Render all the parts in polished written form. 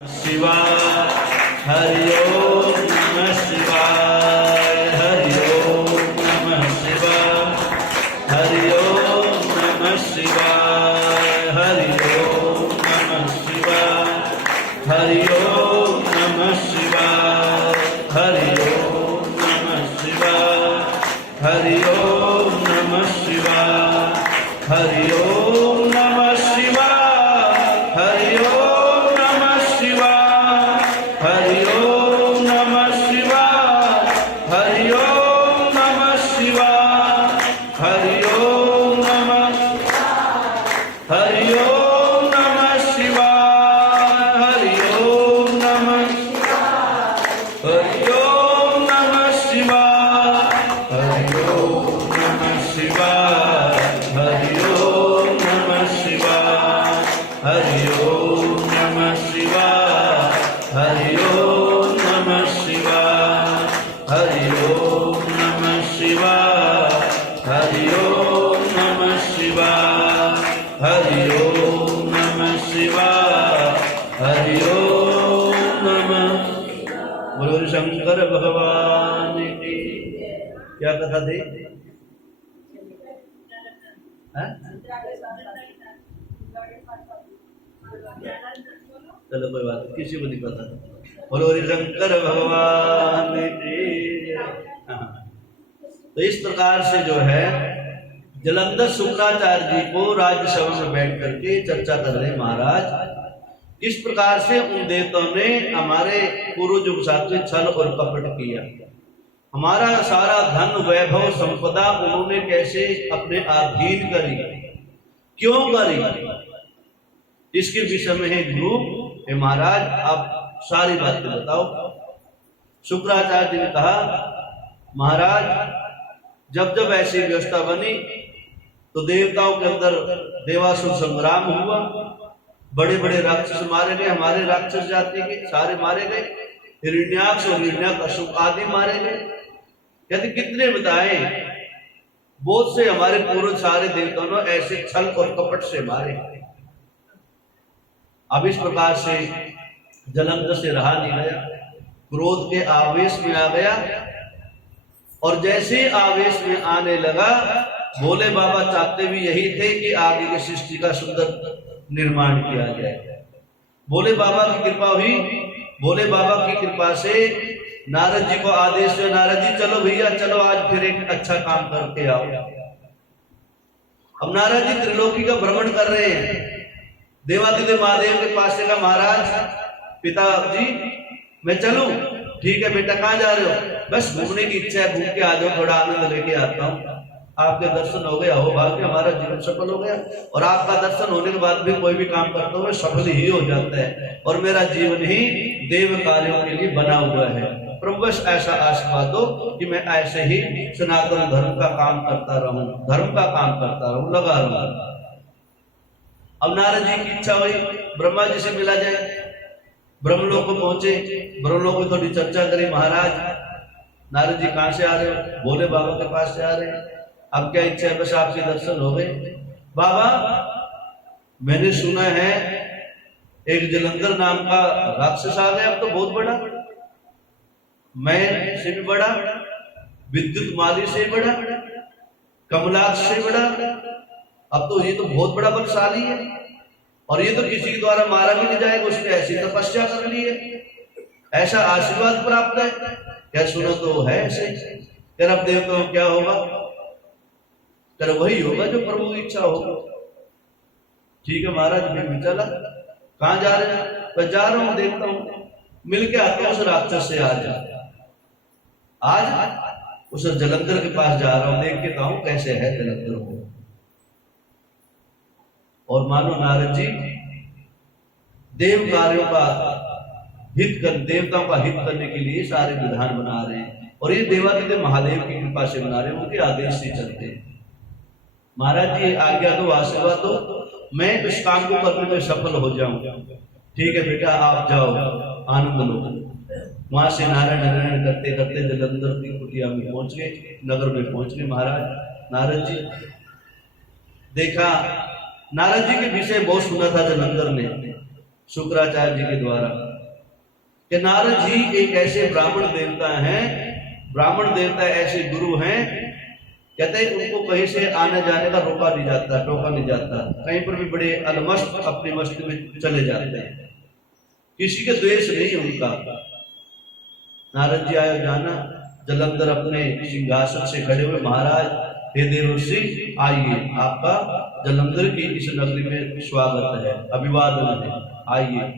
शिवाय हरि ओम नमः शिवाय हरि ओम नमः शिवाय हरि ओम नमः शिवाय हरि ओम नमः शिवाय हरि ओम नमः शिवाय हरि ओम नमः शिवाय हरि ओम नमः शिवाय हरि ओम नमः शिवाय हरि ओम हरि ओम नमः शिवाय हरि ओम नमः शिवाय हरि ओम नमः हरि ओम नमः शिवाय हरि ओम नमः हरि ओम नमः शिवाय हरि ओम नमः शिवाय हरि ओम नमः शिवाय हरि ओम नमः शिवाय हरि ओम नमः शिवाय हरि ओम नमः शिवाय हरि ओम नमः शिवाय हरि ओम नमः शिवाय हरि ओम नमः। बोलो शंकर भगवान की। क्या कथा थी? चलो कोई बात नहीं, किसी को नहीं पता। बोलो शंकर भगवान की। तो इस प्रकार से जो है जलंधर शुक्राचार्य जी को राज्यसभा में बैठ करके चर्चा कर रहे महाराज, किस प्रकार से उन देवताओं ने हमारे पूर्वजों के साथ में छल और कपट किया, हमारा सारा धन वैभव संपदा उन्होंने कैसे अपने अधीन करी, क्यों करी, इसके विषय में है गुरु हे महाराज आप सारी बातें बताओ। शुक्राचार्य जी ने कहा महाराज जब जब ऐसी व्यवस्था बनी तो देवताओं के अंदर देवासुर संग्राम हुआ, बड़े बड़े राक्षस मारे गए, हमारे राक्षस जाति के सारे मारे गए, हिरण्याक्ष और हिरण्याकश्यप आदि मारे गए। कहते कितने बताएं, बहुत से हमारे पूर्वज सारे देवताओं ने ऐसे छल और कपट से मारे। अब इस प्रकार से जलंधर से रहा नहीं गया, क्रोध के आवेश में आ गया, और जैसे आवेश में आने लगा भोले बाबा चाहते भी यही थे कि आगे की सृष्टि का सुंदर निर्माण किया जाए। भोले बाबा की कृपा हुई, भोले बाबा की कृपा से नारद जी को आदेश हुआ, नारद जी चलो भैया चलो आज फिर एक अच्छा काम करके आओ। अब नारद जी त्रिलोकी का भ्रमण कर रहे हैं, देवादिदेव महादेव के पास से कहा महाराज पिताजी मैं चलूं? ठीक है बेटा, कहाँ जा रहे हो? बस घूमने की इच्छा है, घूम के आ जाओ, थोड़ा आनंद लेके आता हूँ। आपके दर्शन हो गया हो भाग्य, हमारा जीवन सफल हो गया, और आपका दर्शन होने के बाद भी कोई भी काम करते हुए सफल ही हो जाता है, और मेरा जीवन ही देव कार्यों के लिए बना हुआ है। प्रभु बस ऐसा आशीर्वाद दो कि मैं ऐसे ही सनातन धर्म का काम करता रहूं, धर्म का काम करता रहूं, लगा रहूं। अब नारद जी की इच्छा हुई ब्रह्मा जी से मिला जाए, ब्रह्मलोक को पहुंचे, ब्रह्मलोक में थोड़ी चर्चा करी, महाराज नारद जी कहां से आ रहे हो? भोले बाबा के पास से आ रहे हैं। अब क्या इच्छा है? बस आपके दर्शन हो गए। बाबा मैंने सुना है एक जलंधर नाम का राक्षस आ गया, अब तो बहुत बड़ा, मैं से भी बड़ा, विद्युत माली से बड़ा, कमलाक्ष से बड़ा, अब तो ये तो बहुत बड़ा बलशाली है, और ये तो किसी के द्वारा मारा भी नहीं जाएगा, उसने ऐसी तपस्या कर ली है, ऐसा आशीर्वाद प्राप्त है। क्या सुनो तो है ऐसे। फिर अब देखो क्या होगा? कर वही होगा जो प्रभु की इच्छा होगी। ठीक है महाराज, मैं चला। कहाँ जा रहे हैं? मैं जा रहा हूँ, देखता हूँ, मिलके आता हूँ उस राक्षस से। आज उस जलंधर के पास जा रहा हूँ, देख के कहूँ कैसे है जलंधर को। और मानो नारद जी देव कार्यों का हित कर, देवताओं का हित करने के लिए सारे विधान बना रहे हैं, और ये देवादिदेव महादेव की कृपा से बना रहे हैं, उनके आदेश से चलते हैं। महाराज जी आज्ञा दो, आशीर्वाद दो, मैं इस काम को करने में सफल हो जाऊं। ठीक है बेटा आप जाओ, आनंद लो। वहां से नारायण नारायण करते करते जलंधर की कुटिया में पहुंच गए, नगर में पहुंच गए। महाराज नारद जी देखा, नारद जी के विषय बहुत सुना था जलंधर ने शुक्राचार्य जी के द्वारा, कि नारद जी एक ऐसे ब्राह्मण देवता हैं, ब्राह्मण देवता ऐसे गुरु हैं, कहते हैं उनको कहीं से आने जाने का रोका नहीं जाता, टोका नहीं जाता, कहीं पर भी बड़े अलमस्त अपनी मस्ती में चले जाते हैं, किसी के द्वेष नहीं उनका। नारद जी आए जाना, जलंधर अपने सिंहासन से खड़े हुए, महाराज हे देवर्षि आइए, आपका जलंधर की इस नगरी में स्वागत है, अभिवादन है, आइए।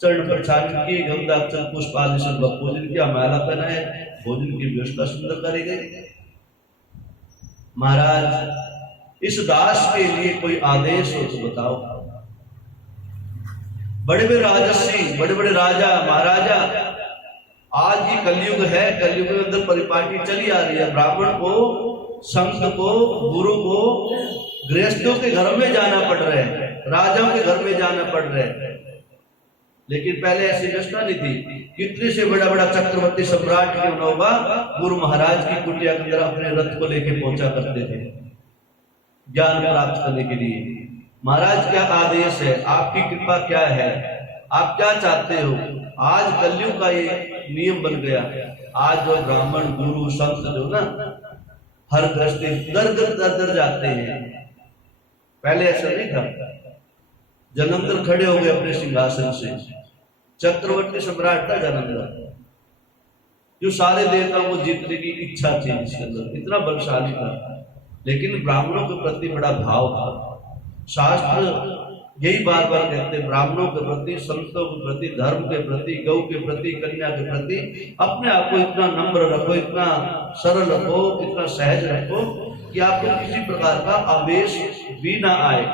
चरण प्रक्षालन किए, गंधाक्षर पुष्पादि से भोजन किया, माला पहनाए, भोजन की व्यवस्था सुंदर करी गई। महाराज इस दास के लिए कोई आदेश हो तो बताओ। बड़े बड़े राजर्षि, बड़े बड़े राजा महाराजा, आज ये कलयुग है, कलयुग के अंदर परिपाटी चली आ रही है, ब्राह्मण को, संत को, गुरु को गृहस्थों के घर में जाना पड़ रहा है, राजाओं के घर में जाना पड़ रहा है। लेकिन पहले ऐसी व्यवस्था नहीं थी। कितने से बड़ा बड़ा चक्रवर्ती सम्राट क्यों न होगा, गुरु महाराज की कुटिया के अंदर अपने रथ को लेके पहुंचा करते थे ज्ञान प्राप्त करने के लिए। महाराज क्या आदेश है, आपकी कृपा क्या है, आप क्या चाहते हो। आज कलयुग का ये नियम बन गया, आज जो ब्राह्मण गुरु संत जो ना हर गृहस्थी दर दर जाते हैं, पहले ऐसा नहीं था। जलंधर खड़े हो गए अपने सिंहासन से, चक्रवर्ती सम्राट था जलंधर, जो सारे देवताओं को जीतने की इच्छा थी इसके अंदर, इतना बलशाली था, लेकिन ब्राह्मणों के प्रति बड़ा भाव था। शास्त्र यही बार बार कहते हैं, ब्राह्मणों के प्रति, संतों के प्रति, धर्म के प्रति, गौ के प्रति, कन्या के प्रति अपने आप को इतना नम्र रखो, इतना सरल रखो, इतना सहज रखो कि आपको किसी प्रकार का आवेश भी ना आए,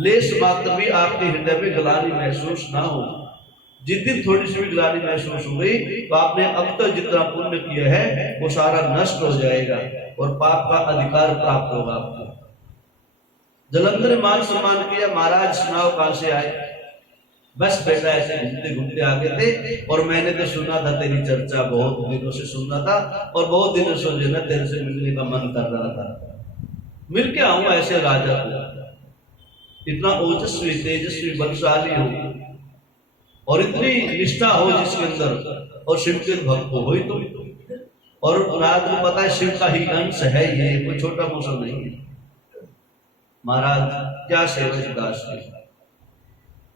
लेस मात्र भी आपके हृदय में ग्लानि महसूस ना हो। जिस दिन थोड़ी सी भी ग्लानि महसूस हो गई तो आपने अब तक जितना पुण्य किया है वो सारा नष्ट हो जाएगा और पाप का अधिकार प्राप्त होगा आपको। जलंधर ने मान सम्मान किया, महाराज सुनाओ कहां से आए। बस बेटा ऐसे घूमते घूमते आ गए थे और मैंने तो सुना था तेरी चर्चा, बहुत दिनों से सुनना था और बहुत दिनों से जो है तेरे से मिलने का मन कर रहा था, मिल के आऊं ऐसे राजा को, इतना ओजस्वी तेजस्वी बलशाली हो और इतनी निष्ठा हो जिसके अंदर, और शिव के भक्त हो ही तुम, और नारद को पता है शिव का ही अंश है, ये कोई छोटा मोटा नहीं है। महाराज क्या सेवा इस दास की,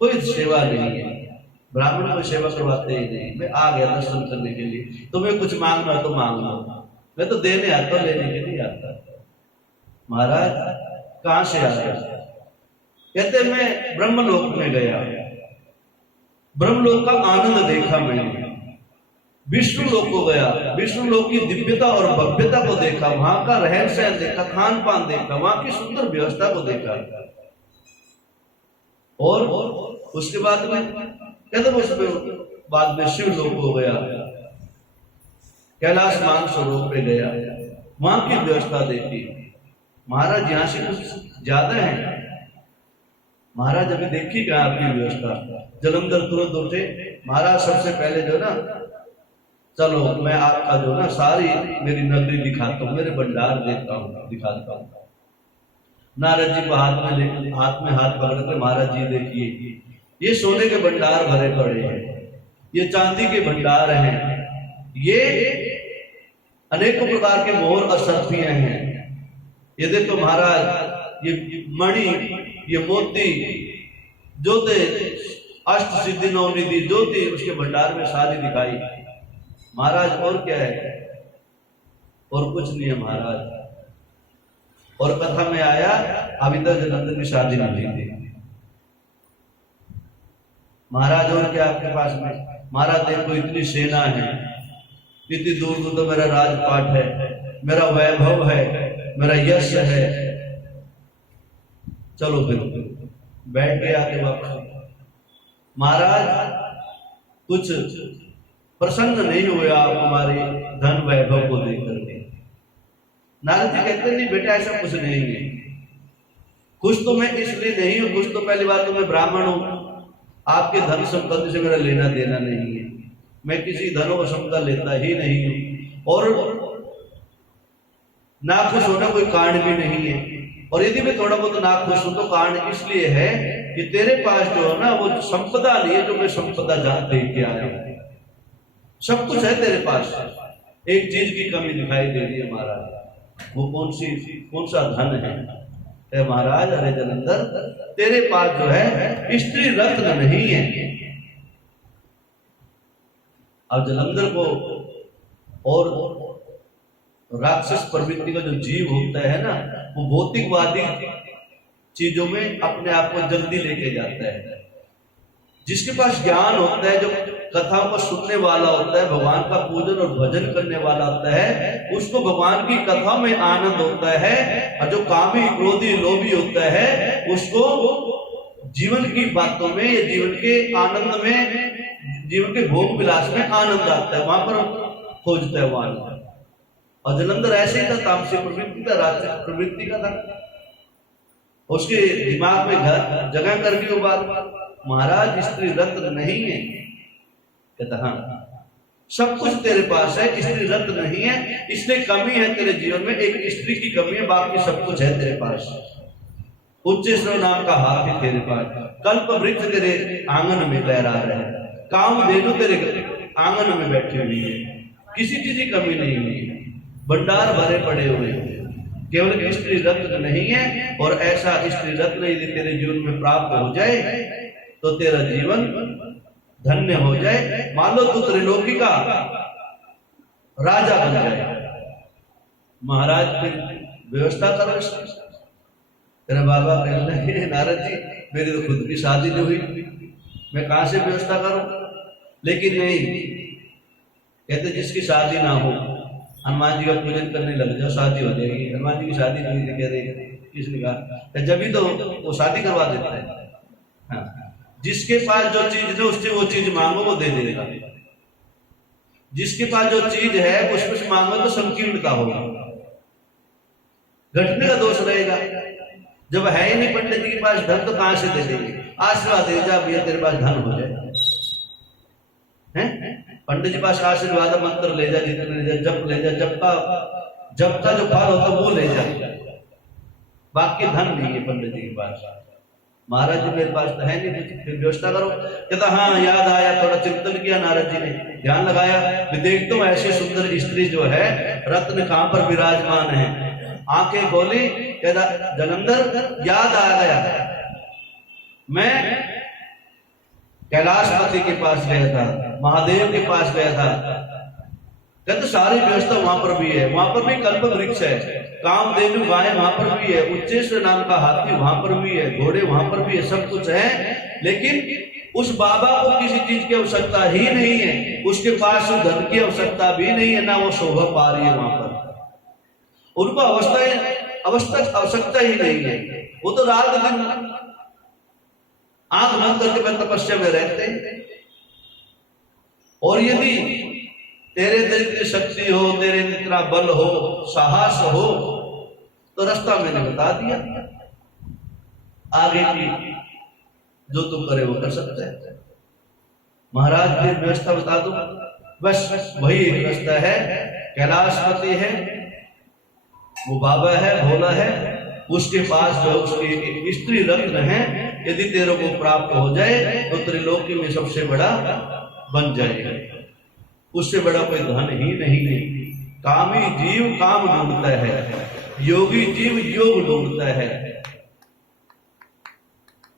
कोई सेवा नहीं है, ब्राह्मण को सेवा करवाते ही नहीं। मैं आ गया दर्शन करने के लिए, तुम्हें कुछ मांगना तो मांग लो, मैं तो देने आता लेने के लिए आता। महाराज कहां से आ गया, कहते मैं ब्रह्मलोक में गया, ब्रह्मलोक का आनंद देखा मैंने, विष्णु लोक को गया, विष्णु लोक की दिव्यता और भव्यता को देखा, वहां का रहन सहन देखा, खान पान देखा, वहां की सुंदर व्यवस्था को देखा, और उसके बाद में कहते उसमें बाद में शिव लोक को गया, कैलाश मानसरोवर पे गया, वहां की व्यवस्था देखी। महाराज यहाँ से कुछ ज्यादा है, महाराज अभी देखिएगा आपकी व्यवस्था। जलंधर तुरंत उठे, महाराज सबसे पहले जो ना, चलो मैं आपका जो ना सारी मेरी नगरी दिखाता हूँ, मेरे भंडार देता हूँ, दिखाता हूँ। नारद जी को हाथ में हाथ पकड़ कर, महाराज जी देखिए ये सोने के भंडार भरे पड़े हैं, ये चांदी के भंडार हैं, ये अनेकों प्रकार के मोहर और सर्फियां हैं, ये देखो महाराज ये मणि, ये मोती, ज्योति, अष्ट सिद्धि नवनिधि ज्योति उसके भंडार में सारी दिखाई। महाराज और क्या है, और कुछ नहीं है महाराज। और कथा में आया अभी तक जलंधर की शादी नहीं हुई थी। महाराज और क्या आपके पास में, महाराज देखो इतनी सेना है, इतनी दूर दूर तो मेरा राजपाट है, मेरा वैभव है, मेरा यश है। चलो फिर बैठ गया के वापस। महाराज कुछ प्रसन्न नहीं हुए आप हमारे धन वैभव को देख करके। नारद जी कहते नहीं बेटा ऐसा कुछ नहीं है, कुछ तो मैं इसलिए नहीं हूं, कुछ तो पहली बात तो मैं ब्राह्मण हूं, आपके धन संपत्ति से मेरा लेना देना नहीं है, मैं किसी धन और संपदा लेता ही नहीं हूं, और नाखुश होना कोई कारण भी नहीं है। और यदि मैं थोड़ा बहुत नाखुश हूं तो कारण इसलिए है कि तेरे पास जो है ना वो संपदा नहीं है जो मैं संपदा दे के आया हूं। सब कुछ है तेरे पास, एक चीज की कमी दिखाई दे रही है महाराज, वो कौन सा धन है महाराज? अरे जलंधर, तेरे पास जो है स्त्री रत्न नहीं है। अब जलंधर को और राक्षस प्रवृत्ति का जो जीव होता है ना, वो भौतिकवादी चीजों में अपने आप को जल्दी लेके जाता है। जिसके पास ज्ञान होता है, जो कथाओं को सुनने वाला होता है, भगवान का पूजन और भजन करने वाला होता है, उसको भगवान की कथा में आनंद होता है। और जो कामी, क्रोधी, लोभी होता है, उसको जीवन की बातों में या जीवन के आनंद में, जीवन के भोग विलास में आनंद आता है, वहां पर खोजता है वहां। और जलंधर ऐसे ही था, तामसी प्रवृत्ति का, राक्षस प्रवृत्ति का था। उसके दिमाग में जगह कर दी वो बात, महाराज स्त्री रत्न नहीं है। कहता हाँ, सब कुछ तेरे पास है, स्त्री रत्न नहीं है, इसलिए कमी है तेरे जीवन में, एक स्त्री की कमी है, बाकी सब कुछ है तेरे पास। उच्चेश्वर नाम का हाथी तेरे पास, कल्प वृक्ष तेरे आंगन में लहरा रहे हैं, कामधेनु तेरे आंगन में बैठी हुई है, किसी चीज की कमी नहीं हुई, भंडार भरे पड़े हुए, केवल स्त्री रत्न नहीं है। और ऐसा स्त्री रत्न यदि तेरे जीवन में प्राप्त हो जाए तो तेरा जीवन धन्य हो जाए। मान लो तू त्रिलोकी का राजा बन जाए। महाराज फिर व्यवस्था करो। तेरा बाबा कहने लगे, नारद जी मेरी तो खुद की शादी नहीं हुई, मैं कहां से व्यवस्था करूं? लेकिन नहीं, कहते जिसकी शादी ना हो हनुमान जी का पूजन करने लग जाओ, शादी हो जाएगी। हनुमान जी की शादी नहीं हुई, कह रहे किसने कहा? जब भी तो वो शादी करवा देता है। हाँ, जिसके पास जो चीज है उससे वो चीज मांगो, वो दे देगा। जिसके पास जो चीज है उसमें से मांगो तो संकीर्णता होगा, घटने का दोष रहेगा। जब है ही नहीं पंडित जी के पास धन तो कहां से दे देंगे? आशीर्वाद दे जा भैया तेरे पास धन हो जाए, हैं? पंडित जी पास आशीर्वाद मंत्र ले जा, जितने ले जा, जप ले जा, जब का जो फल होता वो ले जा, बाकी धन नहीं है पंडित जी के पास। महाराज जी मेरे पास तो है नहीं, फिर व्यवस्था करो। कहता हाँ याद आया, थोड़ा चिंतन किया नारद जी ने, ध्यान लगाया, देखता हूं ऐसी सुंदर स्त्री जो है, रत्न कहां पर विराजमान है। आंखें खोली, कहता जलंधर याद आ गया, मैं कैलाशपति के पास गया था, महादेव के पास गया था। कहते सारी व्यवस्था वहां पर भी है, वहां पर भी कल्प वृक्ष है, कामधेनु गाय वहां पर भी है, उच्चेश्वर नाम का हाथी वहां पर भी है, घोड़े वहां पर भी है, सब कुछ है। लेकिन उस बाबा को किसी चीज की आवश्यकता ही नहीं है, उसके पास धन की आवश्यकता भी नहीं है, ना वो शोभा पा रही है वहां पर, उनको आवश्यकता ही नहीं है। वो तो रात दिन आंख बंद करके मैं तपस्या में रहते हैं। और यदि तेरे दिल की शक्ति हो, तेरे इतना बल हो, साहस हो, तो रास्ता मैंने बता दिया, आगे की जो तुम करे वो कर सकते हैं। महाराज की व्यवस्था बता दो, बस वही एक रास्ता है, कैलाशपति है, वो बाबा है, भोला है, उसके पास जो उसकी एक स्त्री रत्न है, यदि तेरे को प्राप्त हो जाए तो त्रिलोकी में सबसे बड़ा बन जाएगा, उससे बड़ा कोई धन ही नहीं है। कामी जीव काम ढूंढता है, योगी जीव योग ढूंढता है,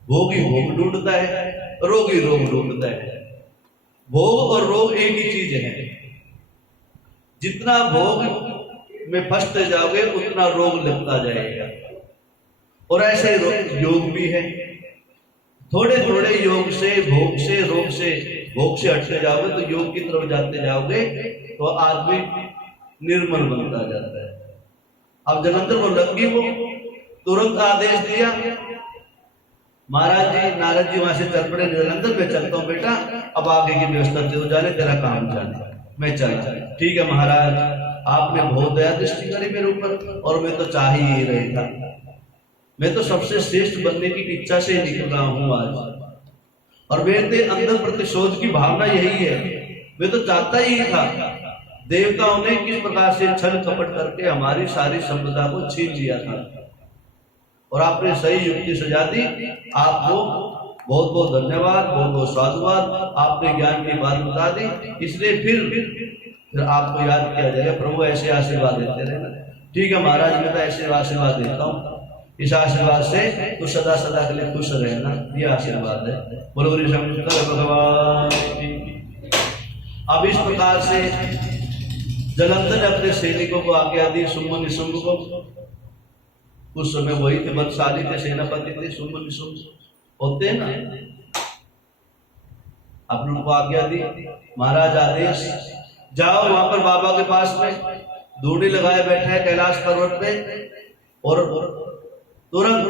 भोगी भोग ढूंढता है, रोगी रोग ढूंढता है। भोग और रोग एक ही चीज है, जितना भोग में फंसते जाओगे उतना रोग लगता जाएगा। और ऐसे योग भी है, थोड़े थोड़े योग से, भोग से, रोग से, भोग से हटते जाओगे तो योग की तरफ जाते जाओगे तो आदमी निर्मल बनता जाता है। अब जलंधर को लगी, वो तुरंत आदेश दिया, महाराज जी नारद जी वहां से चल पड़े, जलंधर मैं चलता हूँ बेटा, अब आगे की व्यवस्था जो जाने, तेरा काम जाने, मैं चलता। ठीक है महाराज, आपने बहुत दया दृष्टि करी मेरे ऊपर, और मैं तो चाह ही रही था, मैं तो सबसे श्रेष्ठ बनने की इच्छा से निकल रहा हूं आज, और मेरे अंदर प्रतिशोध की भावना यही है, मैं तो चाहता ही था। देवताओं ने किस प्रकार से छल कपट करके हमारी सारी संपदा को छीन लिया था, और आपने सही युक्ति सजा दी, आपको बहुत बहुत धन्यवाद, बहुत बहुत साधुवाद, आपने ज्ञान की बात बता दी, इसलिए फिर आपको याद किया जाएगा। प्रभु ऐसे आशीर्वाद देते रहना। ठीक है महाराज, मैं तो ऐसे आशीर्वाद देता हूँ, इस आशीर्वाद से तो सदा सदा के लिए खुश रहना, ये आशीर्वाद है। बोलो श्री शंकर भगवान की। अब इस प्रकार से जलंधर ने अपने सैनिकों को आज्ञा दी, शुंभ निशुंभ को। उस समय वही थे, बलशाली थे, सेनापति थे, शुंभ निशुंभ होते हैं ना। आपने उनको आज्ञा दी, महाराज आदेश, जाओ वहां पर बाबा के पास में धूड़ी लगाए बैठे है कैलाश पर्वत पे, और तुरंत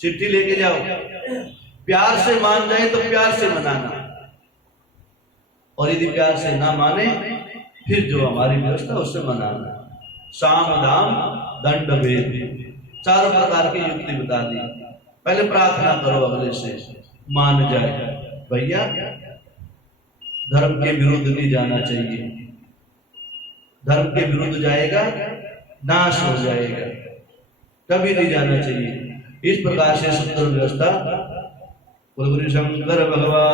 चिट्ठी लेके जाओ। प्यार से मान जाए तो प्यार से मनाना, और यदि प्यार से ना माने फिर जो हमारी व्यवस्था उससे मनाना। साम दाम दंड भेद, चारों प्रकार की युक्ति बता दी। पहले प्रार्थना करो अगले से, मान जाए। भैया धर्म के विरुद्ध नहीं जाना चाहिए, धर्म के विरुद्ध जाएगा नाश हो जाएगा, कभी नहीं जाना चाहिए। इस प्रकार से सुंदर व्यवस्था। गुरु शंकर भगवान